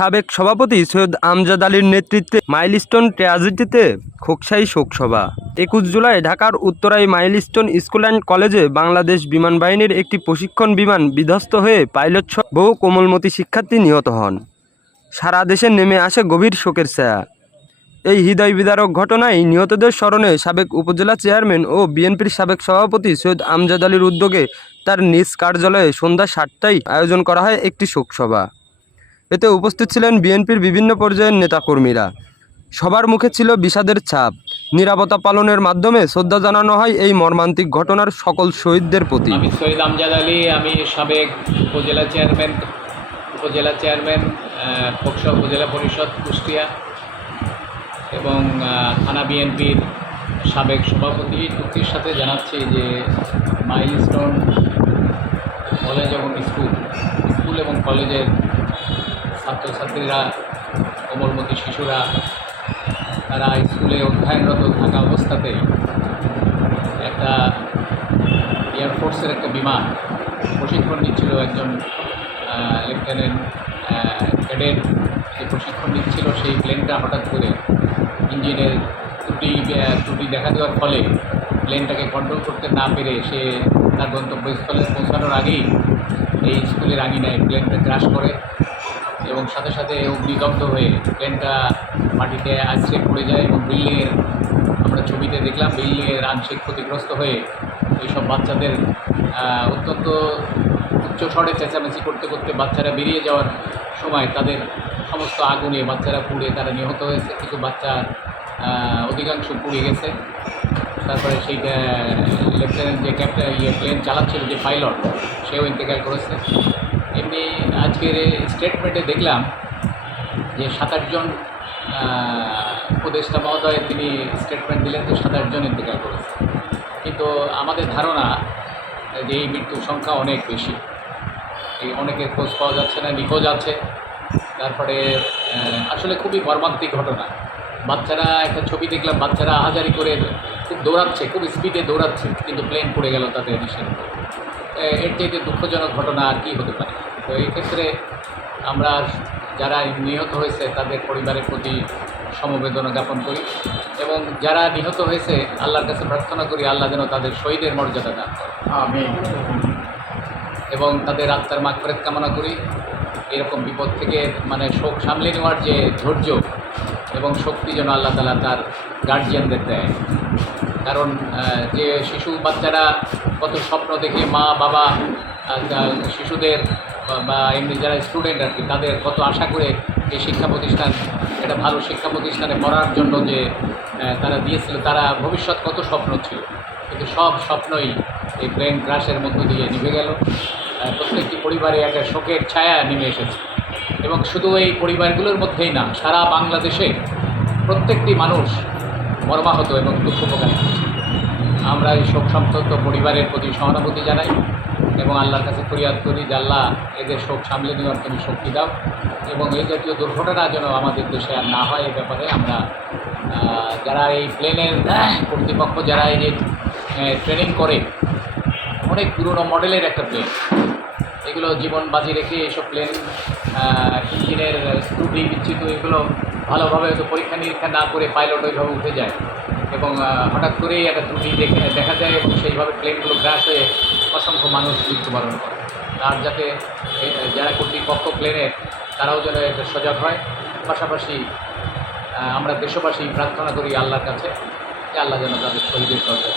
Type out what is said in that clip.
সাবেক সভাপতি সৈয়দ আমজাদ আলীর নেতৃত্বে মাইলস্টোন ট্র্যাজেডিতে খোকসাই শোকসভা। একুশ জুলাই ঢাকার উত্তরায় মাইলস্টোন স্কুল অ্যান্ড কলেজে বাংলাদেশ বিমান বাহিনীর একটি প্রশিক্ষণ বিমান বিধ্বস্ত হয়ে পাইলট বহু কোমলমতি শিক্ষার্থী নিহত হন। সারা দেশে নেমে আসে গভীর শোকের ছায়া। এই হৃদয় বিদারক ঘটনায় নিহতদের স্মরণে সাবেক উপজেলা চেয়ারম্যান ও বিএনপির সাবেক সভাপতি সৈয়দ আমজাদ আলীর উদ্যোগে তার নিজ কার্যালয়ে সন্ধ্যা সাতটায় আয়োজন করা হয় একটি শোকসভা। এতে উপস্থিত ছিলেন বিএনপির বিভিন্ন পর্যায়ের নেতাকর্মীরা। সবার মুখে ছিল বিষাদের ছাপ। নিরাপত্তা পালনের মাধ্যমে শ্রদ্ধা জানানো হয় এই মর্মান্তিক ঘটনার সকল শহীদদের প্রতি। আমি সৈয়দ আমজাদ আলী, আমি সাবেক উপজেলা চেয়ারম্যান উপজেলা চেয়ারম্যান পক্ষ উপজেলা পরিষদ কুষ্টিয়া এবং থানা বিএনপির সাবেক সভাপতি। চুক্তির সাথে জানাচ্ছি যে মাইলস্টোন কলেজ এবং স্কুল স্কুল এবং কলেজের ছাত্রছাত্রীরা, কোমলমতি শিশুরা, তারা স্কুলে অধ্যয়নরত থাকা অবস্থাতেই একটা এয়ারফোর্সের একটা বিমান, প্রশিক্ষণ নিচ্ছিল একজন লেফটেন্যান্ট ক্যাডেট সে প্রশিক্ষণ নিচ্ছিল সেই প্লেনটা হঠাৎ করে ইঞ্জিনের ত্রুটি ত্রুটি দেখা দেওয়ার ফলে প্লেনটাকে কন্ট্রোল করতে না পেরে সে তার গন্তব্যস্থলে পৌঁছানোর আগেই এই স্কুলের আঙিনায় প্লেনটা ক্রাশ করে। এবং সাথে সাথে অগ্নিদগ্ধ হয়ে প্লেনটা মাটিতে আছড়ে পড়ে যায় এবং বিল্ডিংয়ের আমরা ছবিতে দেখলাম বিল্ডিংয়ের আংশিক ক্ষতিগ্রস্ত হয়ে এইসব বাচ্চাদের অত্যন্ত উচ্চ স্বরে চেঁচামেচি করতে করতে বাচ্চারা বেরিয়ে যাওয়ার সময় তাদের সমস্ত আগুনে বাচ্চারা পুড়ে তারা নিহত হয়েছে। কিছু বাচ্চা আহ, অধিকাংশ পুড়ে গেছে। তারপরে সেই লেফটেন্যান্ট যে ক্যাপ্টেন ইয়ে প্লেন চালাচ্ছিল যে পাইলট সেও ইন্তেকাল করেছে। এমনি আজকের স্টেটমেন্টে দেখলাম যে সাত আটজন উপদেষ্টা মহোদয় তিনি স্টেটমেন্ট দিলেন যে সাত আটজন ইন্তেকাল করেছে। কিন্তু আমাদের ধারণা যে এই মৃত্যুর সংখ্যা অনেক বেশি। এই অনেকের খোঁজ পাওয়া যাচ্ছে না, নিখোঁজ আছে। তারপরে আসলে খুবই মর্মান্তিক ঘটনা। বাচ্চারা, একটা ছবি দেখলাম, বাচ্চারা আহাজারি করে খুব দৌড়াচ্ছে, খুব স্পিডে দৌড়াচ্ছে, কিন্তু প্লেন পড়ে গেল তাদের নিষেধ এর চাইতে দুঃখজনক ঘটনা আর কি হতে পারে? তো এই ক্ষেত্রে আমরা যারা নিহত হয়েছে তাদের পরিবারের প্রতি সমবেদনা জ্ঞাপন করি এবং যারা নিহত হয়েছে আল্লাহর কাছে প্রার্থনা করি আল্লাহ যেন তাদের শহীদের মর্যাদা দান করে। আমি এবং তাদের আত্মার মাগফিরাত কামনা করি। এরকম বিপদ থেকে মানে শোক সামলে নেওয়ার যে ধৈর্য এবং শক্তি যেন আল্লাহ তালা তার গার্জিয়ানদের দেয়। কারণ যে শিশু বাচ্চারা কত স্বপ্ন দেখে মা বাবা শিশুদের বা- এমনি যারা স্টুডেন্ট আর কি তাদের কত আশা করে এই শিক্ষা প্রতিষ্ঠান একটা ভালো শিক্ষা প্রতিষ্ঠানে পড়ার জন্য যে তারা দিয়েছিল, তারা ভবিষ্যৎ কত স্বপ্ন ছিল। কিন্তু সব স্বপ্নই এই ব্রেন ক্রাশের মধ্য দিয়ে নিভে গেল। প্রত্যেকটি পরিবারে একটা শোকের ছায়া নেমে এসেছে। এবং শুধু এই পরিবারগুলোর মধ্যেই না, সারা বাংলাদেশে প্রত্যেকটি মানুষ মর্মাহত এবং দুঃখ প্রকাশ আমরা এই শোক সন্তপ্ত পরিবারের প্রতি সহানুভূতি জানাই। এবং আল্লাহর কাছে ফরিয়াদ করি যে আল্লাহ এদের শোক সামলে নেওয়ার তুমি শক্তি দাও। এবং এই জাতীয় দুর্ঘটনা যেন আমাদের দেশে আর না হয়, এ ব্যাপারে আমরা যারা এই প্লেনের কর্তৃপক্ষ, যারা এই যে ট্রেনিং করে, অনেক পুরনো মডেলের একটা প্লেন এগুলো জীবন বাজি রেখে এইসব প্লেন ইঞ্জিনের ত্রুটি বিচ্ছিন্ন এগুলো ভালোভাবে হয়তো পরীক্ষা নিরীক্ষা না করে পাইলট ওইভাবে উঠে যায়। এবং হঠাৎ করেই একটা ত্রুটি দেখে দেখা যায় এবং সেইভাবে প্লেনগুলো ক্র্যাশ হয়ে অসংখ্য মানুষ মৃত্যুবরণ করে। আর যাতে যারা কর্তৃপক্ষ প্লেনের তারাও যেন এটা সজাগ হয়। পাশাপাশি আমরা দেশবাসী প্রার্থনা করি আল্লাহর কাছে যে আল্লাহ যেন তাদের শহীদের দরজা